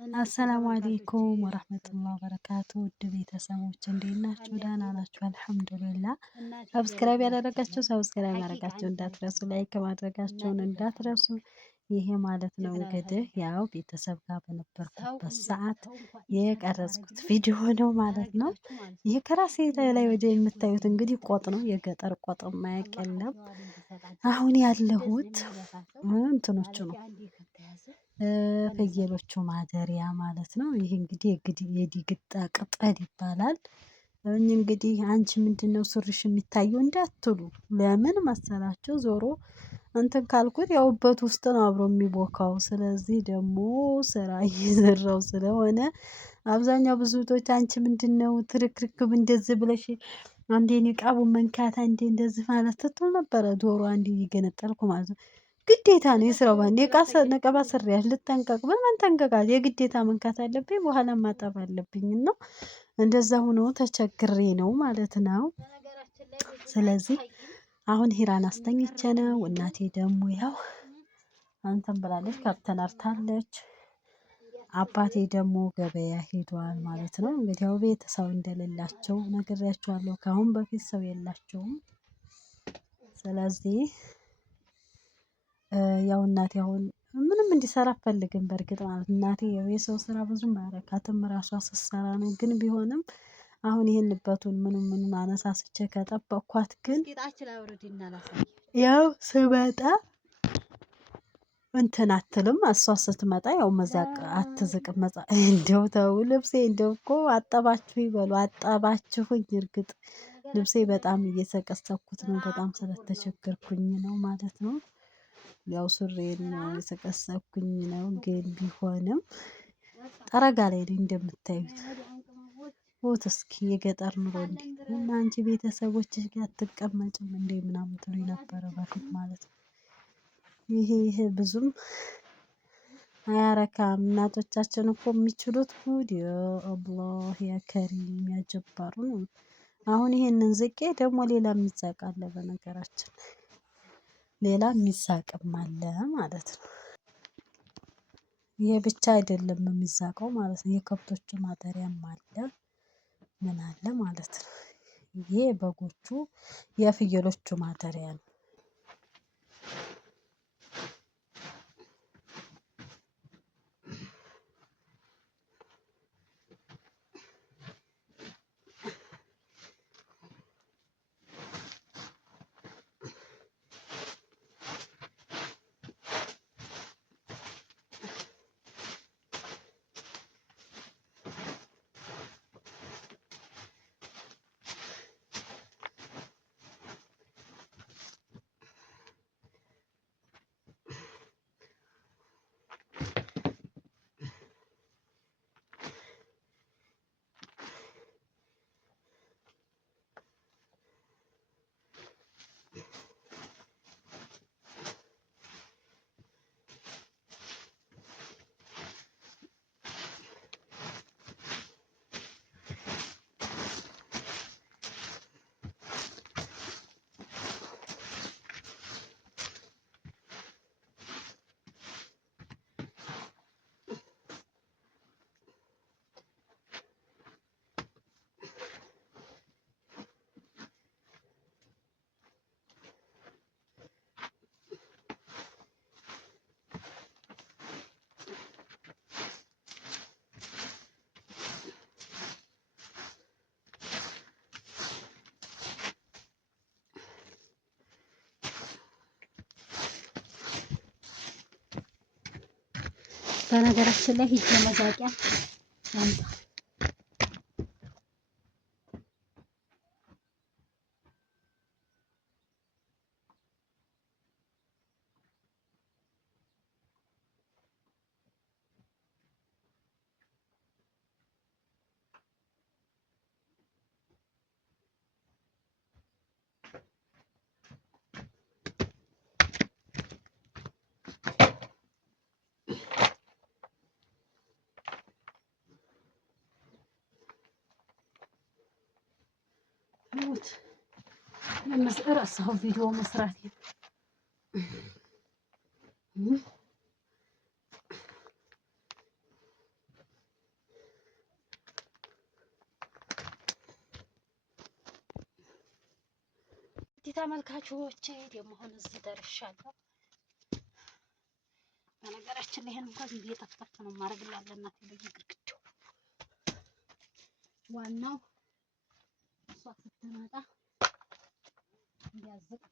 አሰላሙ አለይኩም ወራህመቱላሂ ወበረካቱ ውድ ቤተሰቦች እንዴት ናችሁ? ደህና ናችሁ? አልሐምዱሊላህ። ሰብስክራይብ ያላደረጋችሁ ሰብስክራይብ ማድረጋችሁ እንዳትረሱ፣ ላይክ ማድረጋችሁን እንዳትረሱ። ይሄ ማለት ነው እንግዲህ ያው ቤተሰብ ጋር በነበርኩበት ሰዓት የቀረጽኩት ቪዲዮ ነው ማለት ነው። ይሄ ከራሴ ላይ ወደ የምታዩት እንግዲህ ቆጥ ነው፣ የገጠር ቆጥ ማያቅ የለም። አሁን ያለሁት እንትኖቹ ነው ፍየሎቹ ማደሪያ ማለት ነው። ይሄ እንግዲህ የዲግጣ ቅጠል ይባላል። እንግዲህ አንቺ ምንድነው ሱሪሽ የሚታየው እንዳትሉ፣ ለምን መሰላችሁ? ዞሮ እንትን ካልኩት ያው እበት ውስጥ ነው አብሮ የሚቦካው። ስለዚህ ደግሞ ስራ እየሰራው ስለሆነ አብዛኛው ብዙ እህቶች አንቺ ምንድነው ትርክርክብ እንደዚህ ብለሽ አንዴ ኒቃቡን መንካት አንዴ እንደዚህ ማለት ስትል ነበረ። ዶሮ አንዴ እየገነጠልኩ ማለት ነው። ግዴታ ነው የስራው ባንዴ ነቀባ ስሬያለሁ ልጠንቀቅ ብል መንጠንቀቅ የግዴታ መንካት አለብኝ። በኋላ ማጠብ አለብኝ እና እንደዛ ሆኖ ተቸግሬ ነው ማለት ነው። ስለዚህ አሁን ሂራን አስተኝቼ ነው። እናቴ ደግሞ ያው እንትን ብላለች ከብት አርታለች። አባቴ ደግሞ ገበያ ሄዷል ማለት ነው። እንግዲህ ያው ቤተሰብ እንደሌላቸው ነግሬያችኋለሁ። ከአሁን በፊት ሰው የላቸውም። ስለዚህ ያው እናቴ አሁን ምንም እንዲሰራ አትፈልግም። በርግጥ ማለት እናቴ የሰው ስራ ብዙም አያረካትም ራሷ ስትሰራ ነው። ግን ቢሆንም አሁን ይሄን እበቱን ምኑን አነሳስቼ ከጠበቅኳት ግን ያው ስመጣ እንትን አትልም። እሷ ስትመጣ ያው መዛቅ አትዝቅም። እንደው ተው ልብሴ እንደው እኮ አጠባችሁ ይበሉ አጠባችሁኝ። እርግጥ ልብሴ በጣም እየሰቀሰኩት ነው። በጣም ስለተቸገርኩኝ ነው ማለት ነው። ያው ሱሪዬን የሰቀሰኩኝ ነው። ግን ቢሆንም ጠረጋ ላይ ነኝ እንደምታዩት። ሆት እስኪ የገጠር ኑሮ እንዴ! እና አንቺ ቤተሰቦችሽ ጋር አትቀመጭም እንዴ ምናምን ትሉኝ ነበረ በፊት ማለት ነው። ይሄ ብዙም አያረካም። እናቶቻችን እኮ የሚችሉት ጉድ ያአላህ ያከሪም ያጀባሩ ነው። አሁን ይሄንን ዝቄ ደግሞ ሌላ የሚዛቅ አለ። በነገራችን ሌላ የሚዛቅም አለ ማለት ነው። ይሄ ብቻ አይደለም የሚዛቀው ማለት ነው። የከብቶቹ ማደሪያም አለ ምን አለ ማለት ነው። ይሄ በጎቹ የፍየሎቹ ማደሪያ ነው። በነገራችን ላይ ሂጅ መዛቂያ አምጣ። ረሳሁ ቪዲዮ መስራት ተመልካቾቼ ደግሞ አሁን እዚህ ደርሻለሁ። በነገራችን ላይ ይሄን እንኳን ዝም ብዬ ጠፍጠፍ ነው ማድረግላት እናቴ በየግድግዳው ዋናው እሷ ስትመጣ እንዲያዝቅ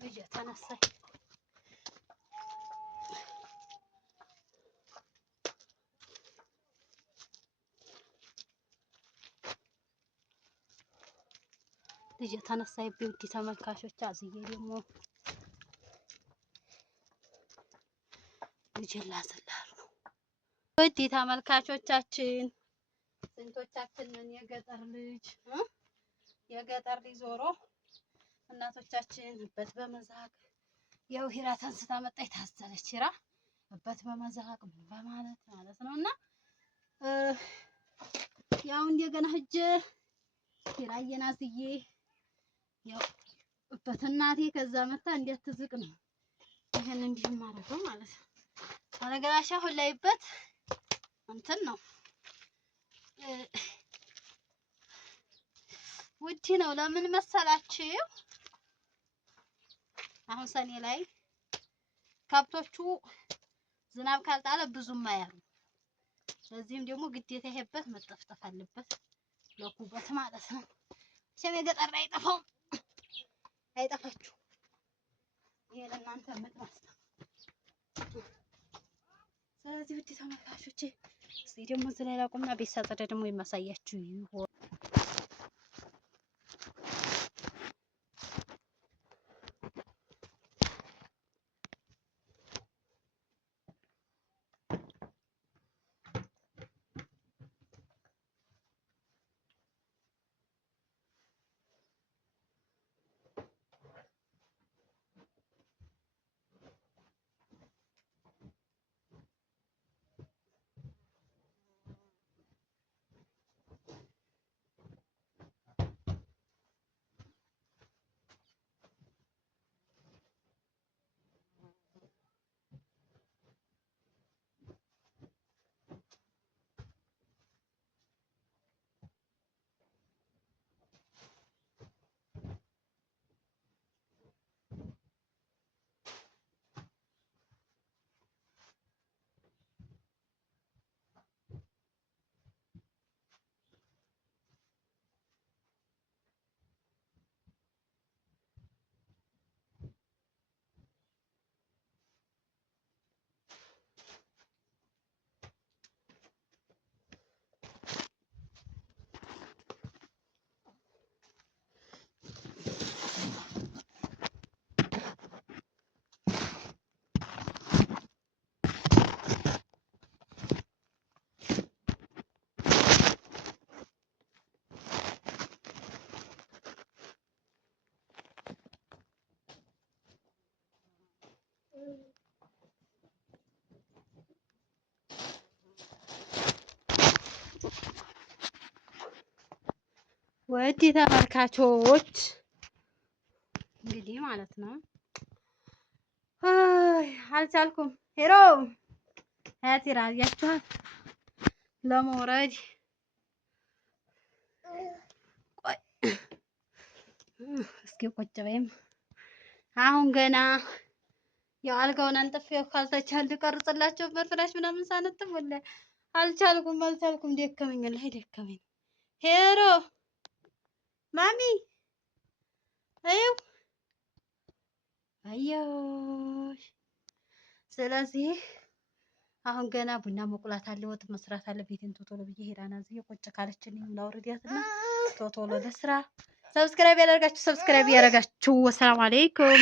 ልጅ ተነሳኝ። ልጅ ተነሳኝ። ውድ ተመልካቾች አዝዬ ደግሞ ልጅ ላስላል ነው። ውድ ተመልካቾቻችን ስንቶቻችንን የገጠር ልጅ ዞሮ እናቶቻችን እበት በመዛቅ ያው ሂራ ተንስታ መጣች ታዘለች። ሂራ እበት በመዛቅ በማለት ማለት ነውና ያው እንደገና ሂጅ ሂራዬን አዝዬ ያው እበት እናቴ ከዛ መጣ እንዲያትዝቅ ነው ይሄን እንዲህ ማረገው ማለት ነው። በነገራችን አሁን ላይ እበት እንትን ነው ውድ ነው። ለምን መሰላችሁ? አሁን ሰኔ ላይ ከብቶቹ ዝናብ ካልጣለ ብዙም አያሩ። ስለዚህም ደግሞ ግዴታ ይሄበት መጠፍጠፍ አለበት ለኩበት ማለት ነው። ሸሜ ገጠር ላይ አይጠፋችሁ። ይሄ ለእናንተ ምጥማስ ነው። ስለዚህ ውድ ተመልካቾቼ እስቲ ደግሞ እዚህ ላይ ላቁምና ቤት ሳጸዳ ደግሞ የማሳያችሁ ይሆን ወዲ ተመልካቾች እንግዲህ ማለት ነው። አይ አልቻልኩም። ሄሮ ሀያቲራ ያያችኋል ለመውረድ ቆይ እስኪ ቁጭ በይም አሁን ገና ያው አልጋውን አንጥፌው ካልተቻለ ልቀርጽላቸው በፍራሽ ምናምን ሳነጥፍ ወላሂ አልቻልኩም። ደከመኝ ላይ ደከመኝ። ሄሮ ማሚ አዮሽ። ስለዚህ አሁን ገና ቡና መቁላት አለ፣ ወጥ መስራት አለ። ቤቴን ቶቶሎ ብዬ ሄዳና እዚህ ቁጭ ካለችልኝ ላውርዳትና ቶቶሎ ለስራ። ሰብስክራይብ ያደረጋችሁ ሰብስክራይብ ያደረጋችሁ። ወሰላም አለይኩም